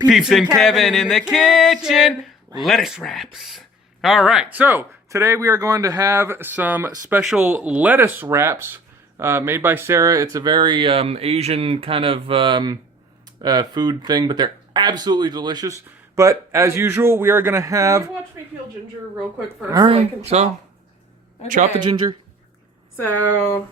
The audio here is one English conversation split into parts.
Peeps and Kevin in the kitchen. Lettuce wraps. All right, so today we are going to have some special lettuce wraps made by Sarah. It's a very Asian kind of food thing, but they're absolutely delicious. But as usual, we are going to have... Can you watch me peel ginger real quick first All right, so I can chop? Okay. Chop the ginger. So,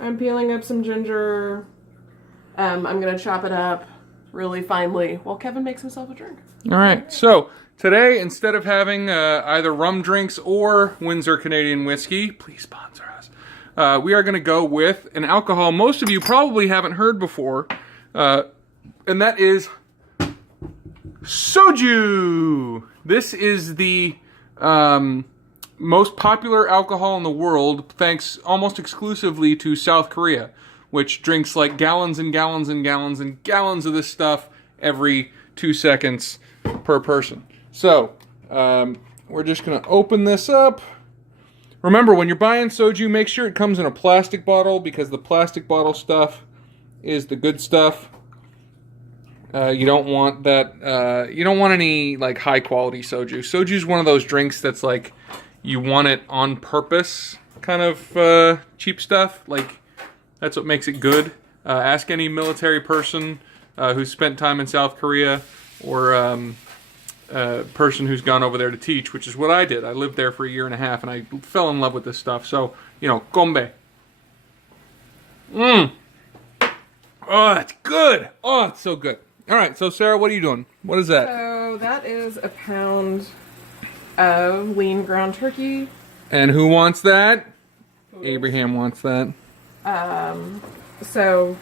I'm peeling up some ginger. I'm going to chop it up really finely while Kevin makes himself a drink. All right, so today, instead of having either rum drinks or Windsor Canadian whiskey, please sponsor us, we are going to go with an alcohol most of you probably haven't heard before, and that is Soju. This is the most popular alcohol in the world, thanks almost exclusively to South Korea, which drinks like gallons and gallons and gallons and gallons of this stuff every 2 seconds per person. So, we're just going to open this up. Remember, when you're buying soju, make sure it comes in a plastic bottle, because the plastic bottle stuff is the good stuff. You don't want that, you don't want any like high quality soju. Soju is one of those drinks that's like, you want it on purpose kind of cheap stuff. Like, that's what makes it good. Ask any military person who's spent time in South Korea, or a person who's gone over there to teach, which is what I did. I lived there for 1.5 years, and I fell in love with this stuff. So, you know, gombe. Oh, it's good. Oh, it's so good. All right, so Sarah, what are you doing? What is that? So, that is a pound of lean ground turkey. And who wants that? Abraham wants that. So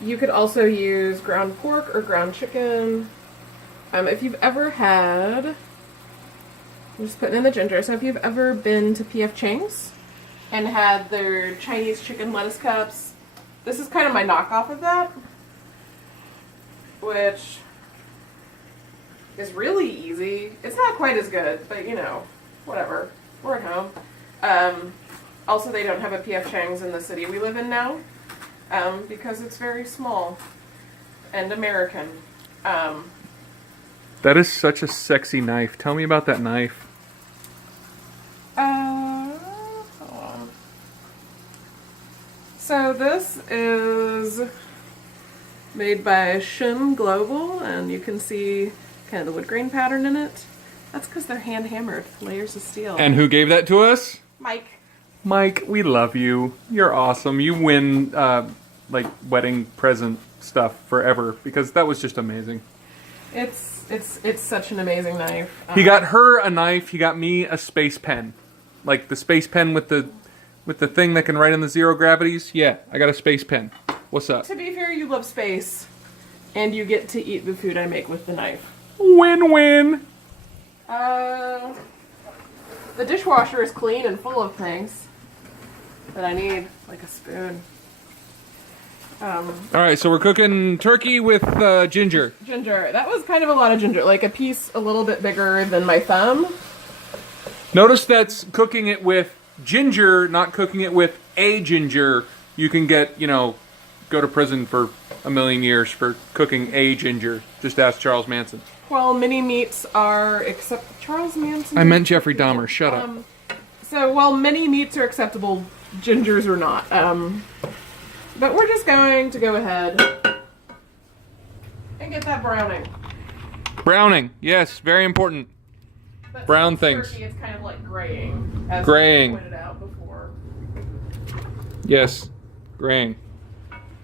you could also use ground pork or ground chicken. If you've ever had, I'm just putting in the ginger. So if you've ever been to P.F. Chang's and had their Chinese chicken lettuce cups, this is kind of my knockoff of that, which is really easy. It's not quite as good, but you know, whatever. We're at home. Also, they don't have a P.F. Chang's in the city we live in now, because it's very small and American. That is such a sexy knife. Tell me about that knife. Hold on. So this is made by Shin Global, and you can see kind of the wood grain pattern in it. That's because they're hand hammered, layers of steel. And who gave that to us? Mike. Mike, we love you. You're awesome. You win, like, wedding present stuff forever, because that was just amazing. It's such an amazing knife. He got her a knife. He got me a space pen, like the space pen with the thing that can write in the zero gravities. Yeah, I got a space pen. What's up? To be fair, you love space, and you get to eat the food I make with the knife. Win-win. The dishwasher is clean and full of things that I need, like a spoon. All right, so we're cooking turkey with ginger. Ginger. That was kind of a lot of ginger, like a piece a little bit bigger than my thumb. Notice that's cooking it with ginger, not cooking it with a ginger. You can get, you know, go to prison for 1,000,000 years for cooking a ginger. Just ask Charles Manson. Well, mini meats are except Charles Manson. I meant Jeffrey Dahmer. Shut up. So while many meats are acceptable, gingers are not. But we're just going to go ahead and get that browning. Browning, yes, very important. But Brown since things. Turkey, it's kind of like graying, as Graying. we pointed out before. Yes, graying.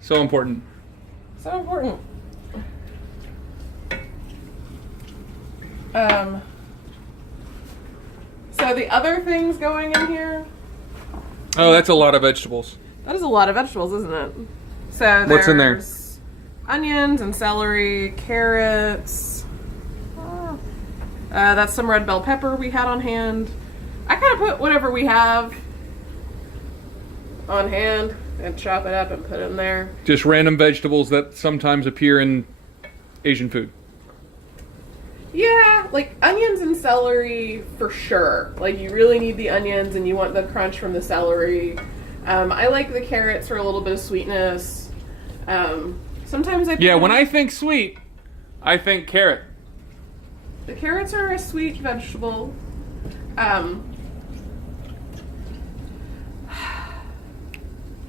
So important. So important. So the other things going in here. Oh, that's a lot of vegetables. That is a lot of vegetables, isn't it? So What's in there? there's onions and celery, carrots. That's some red bell pepper we had on hand. I kind of put whatever we have on hand and chop it up and put it in there. Just random vegetables that sometimes appear in Asian food. Yeah, like onions and celery for sure. Like you really need the onions and you want the crunch from the celery. I like the carrots for a little bit of sweetness. Sometimes I when I think sweet, I think carrot. The carrots are a sweet vegetable. I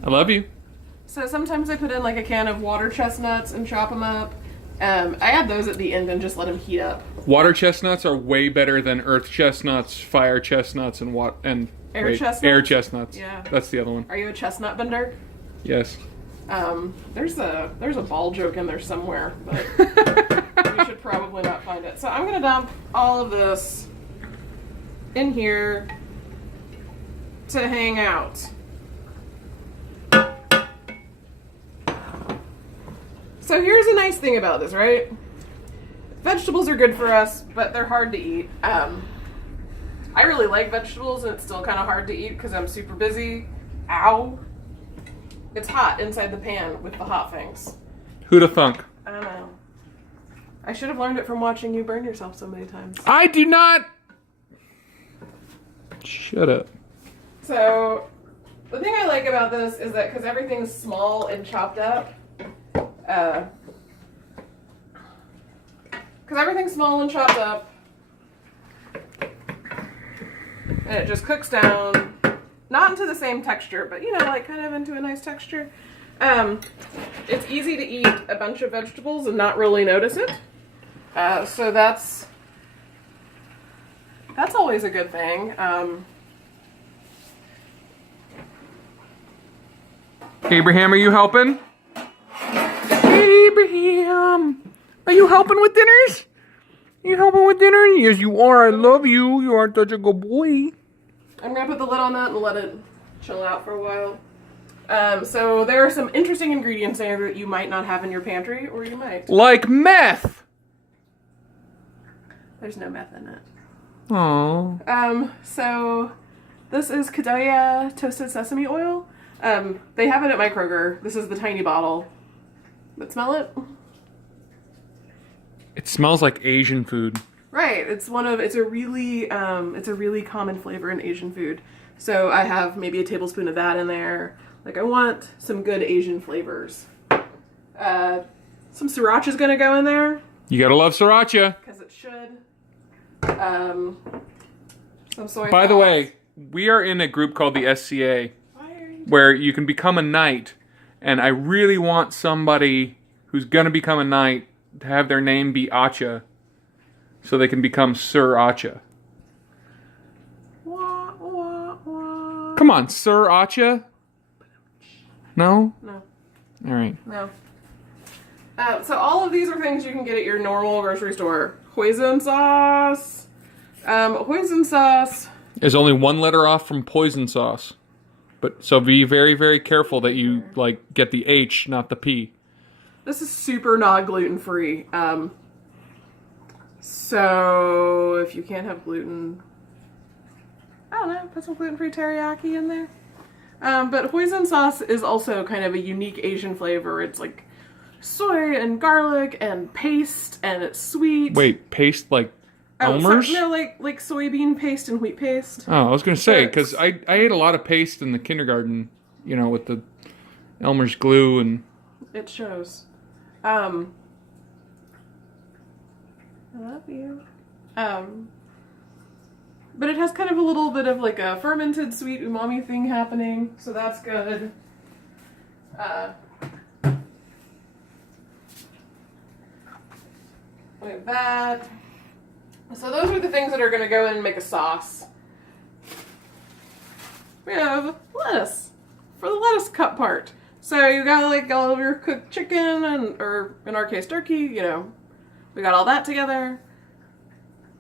love you. So sometimes I put in like a can of water chestnuts and chop them up. I add those at the end and just let them heat up. Water chestnuts are way better than earth chestnuts, fire chestnuts, and Air chestnuts? Air chestnuts. Yeah. That's the other one. Are you a chestnut bender? Yes. There's a ball joke in there somewhere, but you should probably not find it. So I'm gonna dump all of this in here to hang out. So here's a nice thing about this, right? Vegetables are good for us, but they're hard to eat. I really like vegetables, and it's still kind of hard to eat because I'm super busy. Ow. It's hot inside the pan with the hot things. Who'da thunk? I don't know. I should have learned it from watching you burn yourself so many times. I do not. Shut up. So, the thing I like about this is that because everything's small and chopped up, and it just cooks down, not into the same texture, but like kind of into a nice texture. It's easy to eat a bunch of vegetables and not really notice it. So that's always a good thing. Abraham, are you helping? Abraham, are you helping with dinners? You helping with dinner? Yes, you are. I love you. You are such a good boy. I'm gonna put the lid on that and let it chill out for a while. So there are some interesting ingredients there that you might not have in your pantry, or you might. Like meth. There's no meth in it. Aww. So this is Kadaya toasted sesame oil. They have it at my Kroger. This is the tiny bottle. But smell it? It smells like Asian food. Right. It's a really common flavor in Asian food. So I have maybe a tablespoon of that in there. Like, I want some good Asian flavors. Some sriracha's gonna go in there. You gotta love sriracha. Because it should. Some soy By sauce. the way, we are in a group called the SCA, where you can become a knight, and I really want somebody who's gonna become a knight to have their name be Acha, so they can become Sir Acha. Wah, wah, wah. Come on, Sir Acha? No? No. Alright. No. So all of these are things you can get at your normal grocery store. Hoisin sauce. Hoisin sauce. There's only one letter off from poison sauce. So be very, very careful that you get the H, not the P. This is super not gluten-free. So if you can't have gluten, I don't know, put some gluten-free teriyaki in there. But hoisin sauce is also kind of a unique Asian flavor. It's like soy and garlic and paste, and it's sweet. Wait, paste like Elmer's? No, like soybean paste and wheat paste. Oh, I was going to say, because I ate a lot of paste in the kindergarten, with the Elmer's glue and... It shows. I love you. But it has kind of a little bit of like a fermented sweet umami thing happening, so that's good. Like that. So those are the things that are going to go in and make a sauce. We have lettuce for the lettuce cut part. So you got like all of your cooked chicken or in our case turkey, we got all that together.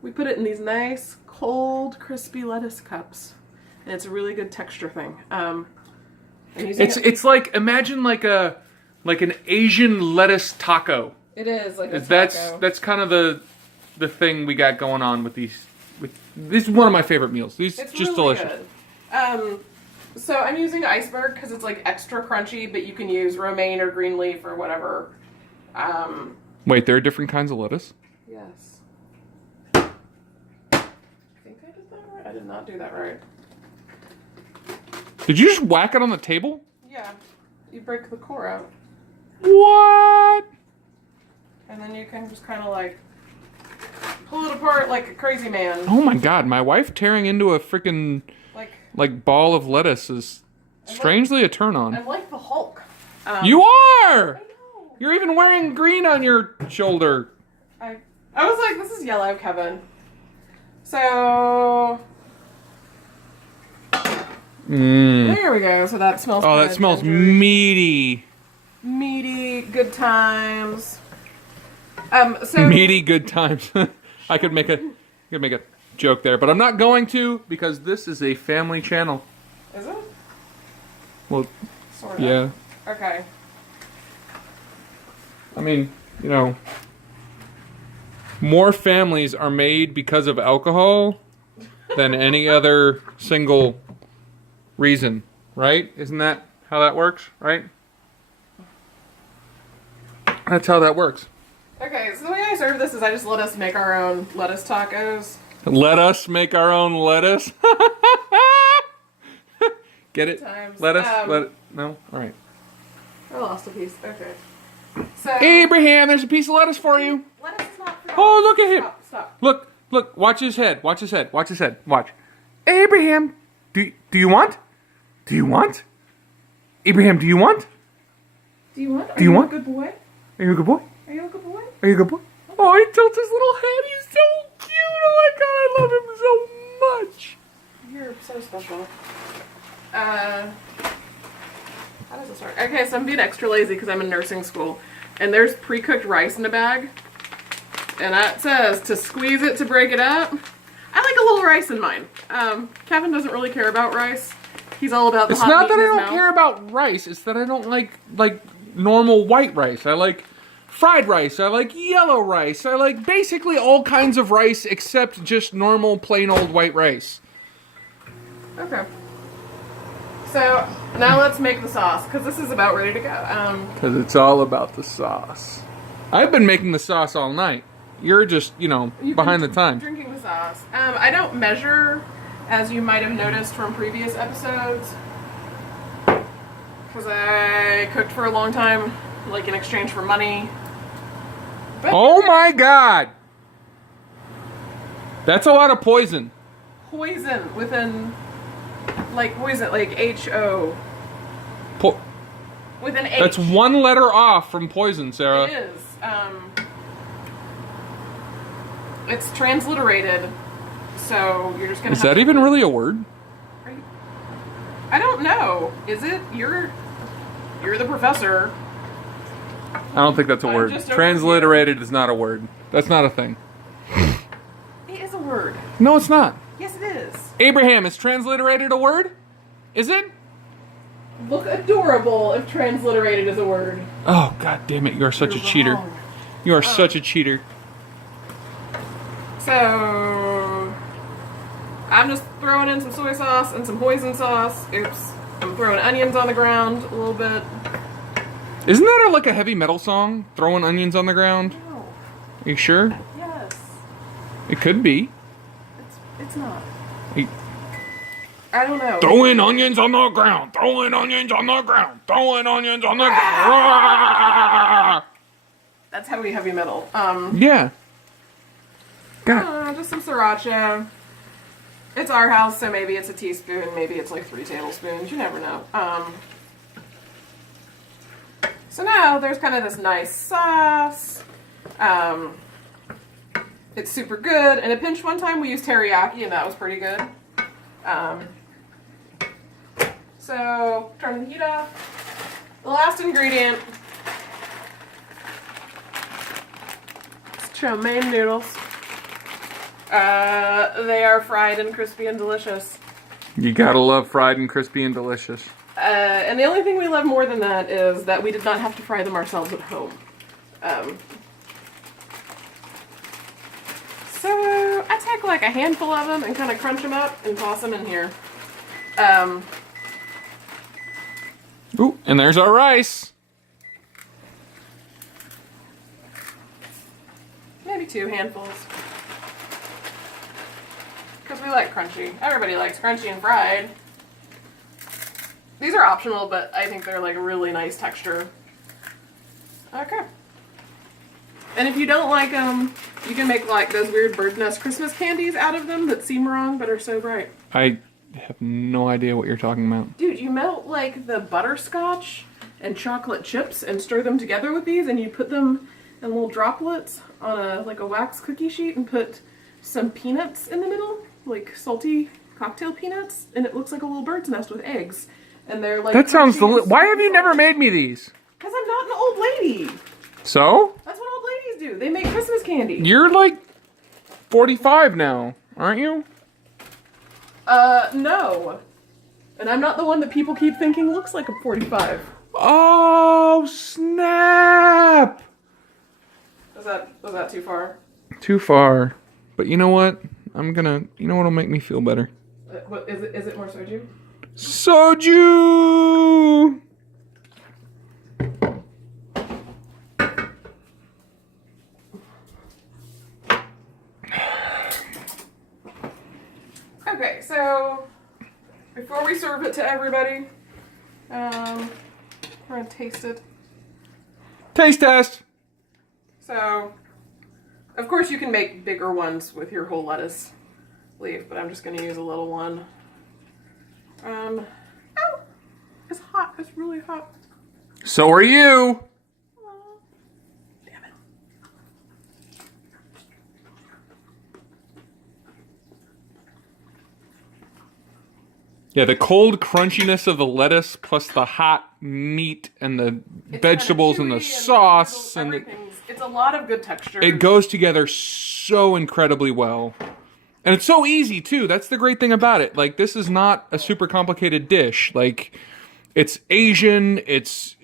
We put it in these nice cold crispy lettuce cups, and it's a really good texture thing. It's like, imagine like an Asian lettuce taco. It is like a taco. That's kind of the thing we got going on with these. This is one of my favorite meals. It's just really delicious. Good. So I'm using iceberg because it's like extra crunchy, but you can use romaine or green leaf or whatever. Wait, there are different kinds of lettuce? Yes. I think I did that right. I did not do that right. Did you just whack it on the table? Yeah. You break the core out. What? And then you you can just kind of like pull it apart like a crazy man. Oh my god, my wife tearing into a freaking like ball of lettuce is strangely a turn on. I'm like the Hulk. You are! I know. You're even wearing green on your shoulder. I was like, this is yellow, Kevin. So there we go. So that smells. Oh, that smells meaty. Meaty, good times. So Meaty good times. I could make a joke there, but I'm not going to because this is a family channel. Is it? Well, sort of. yeah. Okay. I mean, you know, more families are made because of alcohol than any other single reason, right? Isn't that how that works, right? That's how that works. Okay, so the way I serve this is I just let us make our own lettuce tacos. Let us make our own lettuce. Get it? Times. Lettuce? No? Alright. I lost a piece. Okay. So Abraham, there's a piece of lettuce for you. lettuce is not for Oh, look at him. Stop. Look. Watch his head. Watch his head. Watch. Abraham, do you want? Do you want? Abraham, do you want? Do you want? Do you want? A good boy? Are you a good boy? Are you a good boy? Are you a good boy? Oh, he tilts his little head. He's so cute. Oh my god, I love him so much. You're so special. How does this work? Okay, so I'm being extra lazy because I'm in nursing school. And there's pre-cooked rice in a bag. And that says to squeeze it to break it up. I like a little rice in mine. Kevin doesn't really care about rice. He's all about the It's hot not meat that in I his don't mouth. care about rice. It's that I don't like normal white rice. I like fried rice. I like yellow rice. I like basically all kinds of rice except just normal plain old white rice. Okay. So now let's make the sauce because this is about ready to go. Because it's all about the sauce. I've been making the sauce all night. You're just, You've behind been the time. Drinking the sauce. I don't measure, as you might have noticed from previous episodes, because I cooked for a long time, like in exchange for money. But Oh my god! That's a lot of poison. poison within, like H-O. With an H. That's one letter off from poison, Sarah. It is. It's transliterated, so you're just gonna. Is that even really a word? I don't know. Is it? You're the professor. I don't think that's a word. just over Transliterated is not a word. That's not a thing. It is a word. No, it's not. Yes, it is. Abraham, is transliterated a word? Is it? Look adorable if transliterated is a word. Oh, god damn it. You are such a cheater. Wrong. You are such a cheater. So I'm just throwing in some soy sauce and some hoisin sauce. Oops. I'm throwing onions on the ground a little bit. Isn't that like a heavy metal song? Throwing onions on the ground? No. Are you sure? Yes. It could be. It's not. Hey, I don't know. throwing onions on the ground. Throwing onions on the ground. Throwing onions on the ground. That's heavy metal. Yeah. God. Just some sriracha. It's our house, so maybe it's a teaspoon, maybe it's like 3 tablespoons. You never know. So now there's kind of this nice sauce. It's super good. In a pinch one time we used teriyaki and that was pretty good. So turn the heat off. The last ingredient is chow mein noodles. They are fried and crispy and delicious. You gotta love fried and crispy and delicious. And the only thing we love more than that is that we did not have to fry them ourselves at home. So I take like a handful of them and kind of crunch them up and toss them in here. Ooh, and there's our rice. Maybe 2 handfuls. Because we like crunchy. Everybody likes crunchy and fried. These are optional, but I think they're like a really nice texture. Okay. And if you don't like them, you can make like those weird bird's nest Christmas candies out of them that seem wrong but are so bright. I have no idea what you're talking about. Dude, you melt like the butterscotch and chocolate chips and stir them together with these, and you put them in little droplets on a wax cookie sheet and put some peanuts in the middle, like salty cocktail peanuts, and it looks like a little bird's nest with eggs. And they're like... That sounds delicious. Why have you never made me these? Because I'm not an old lady. So? That's what old ladies do. They make Christmas candy. You're like 45 now, aren't you? No. And I'm not the one that people keep thinking looks like a 45. Oh, snap! Was that too far? Too far. But you know what? You know what'll make me feel better? What is it more soju? Soju! Okay, so before we serve it to everybody, we're gonna taste it. Taste test! So, of course you can make bigger ones with your whole lettuce leaf, but I'm just gonna use a little one. Ow! It's hot, it's really hot. So are you! Aw, damn it. Yeah, the cold crunchiness of the lettuce plus the hot meat and the vegetables and the sauce and it's a lot of good texture. it goes together so incredibly well. And it's so easy too. That's the great thing about it. Like, this is not a super complicated dish. Like, it's Asian, it's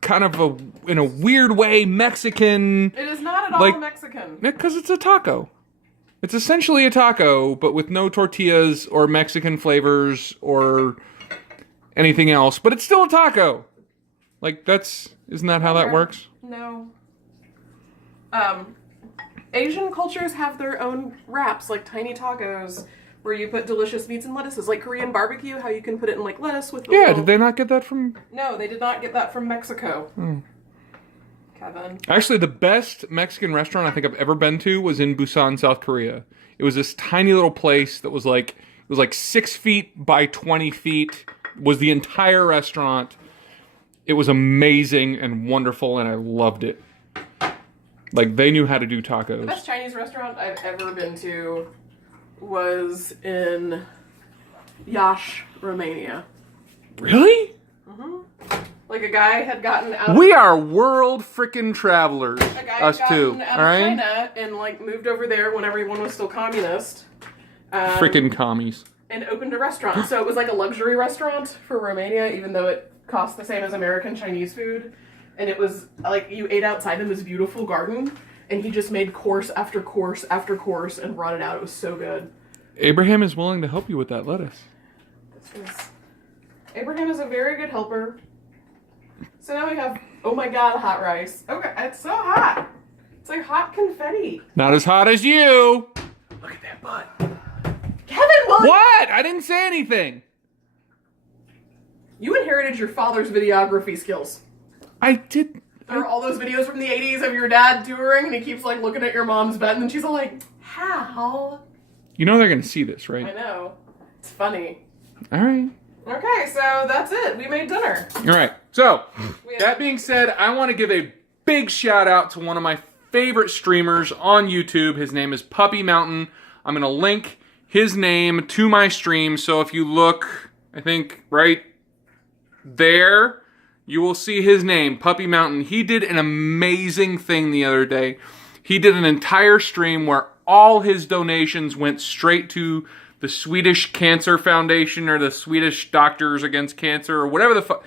kind of in a weird way Mexican. It is not at all Mexican. Because it's a taco. It's essentially a taco, but with no tortillas or Mexican flavors or anything else. But it's still a taco. Like, isn't that how that works? No. Asian cultures have their own wraps, like tiny tacos, where you put delicious meats and lettuces, like Korean barbecue, how you can put it in like lettuce with the Did they not get that from... No, they did not get that from Mexico. Kevin. Actually, the best Mexican restaurant I think I've ever been to was in Busan, South Korea. It was this tiny little place that was like 6 feet by 20 feet, was the entire restaurant. It was amazing and wonderful, and I loved it. Like, they knew how to do tacos. The best Chinese restaurant I've ever been to was in Iași, Romania. Really? Mm-hmm. Like, a guy had gotten out We are world frickin' travelers. A guy Us had too. gotten out All of right? China and, like, moved over there when everyone was still communist. Frickin' commies. And opened a restaurant. So it was like a luxury restaurant for Romania, even though it cost the same as American Chinese food. And it was, like, you ate outside in this beautiful garden, and he just made course after course after course and brought it out. It was so good. Abraham is willing to help you with that lettuce. Abraham is a very good helper. So now we have, oh my god, hot rice. Okay, it's so hot. It's like hot confetti. Not as hot as you. Look at that butt. Kevin, What? I didn't say anything. You inherited your father's videography skills. I did. There are all those videos from the 80s of your dad touring, and he keeps, like, looking at your mom's bed, and then she's all like, how? You know they're going to see this, I right? know. It's funny. All right. Okay, so that's it. We made dinner. All right. So, that being said, I want to give a big shout out to one of my favorite streamers on YouTube. His name is Puppy Mountain. I'm going to link his name to my stream. So if you look, I think right there, you will see his name, Puppy Mountain. He did an amazing thing the other day. He did an entire stream where all his donations went straight to the Swedish Cancer Foundation or the Swedish Doctors Against Cancer or whatever the fuck.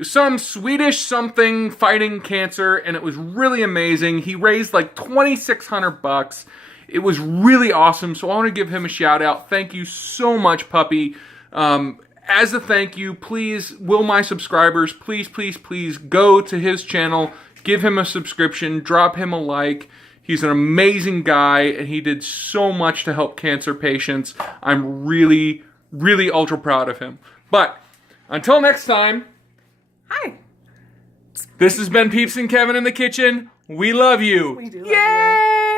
Some Swedish something fighting cancer, and it was really amazing. He raised like $2,600. It was really awesome, so I want to give him a shout out. Thank you so much, Puppy. As a thank you, please, will my subscribers, please, please, please go to his channel, give him a subscription, drop him a like. He's an amazing guy, and he did so much to help cancer patients. I'm really, really ultra proud of him. But until next time, Hi. This has been Peeps and Kevin in the kitchen. We love you. We do love you. Yay!